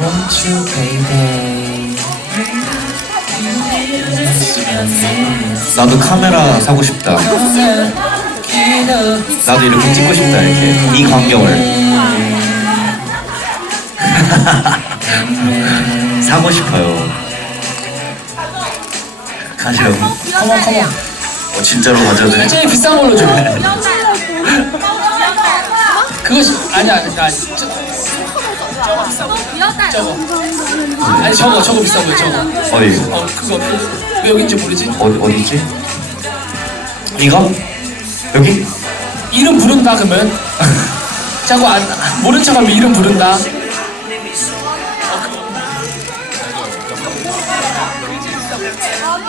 Won't you baby 나도 카메라 사고 싶다. 나도 이렇게 찍고 싶다 이렇게 이 광경을 사고 싶어요. 가시라고? 컴온 컴온 어, 진짜로 가져도 돼? 제일 비싼 걸로 줘. 그거 아니 아니 아니 저, 저거 아니 저거 저거 비싼 거 저거. 어디? 어 그거 왜 여기인지 모르지? 어, 어디 어디지 이거? 여기? 이름 부른다 그러면 자꾸 안 모른 척하면 이름 부른다.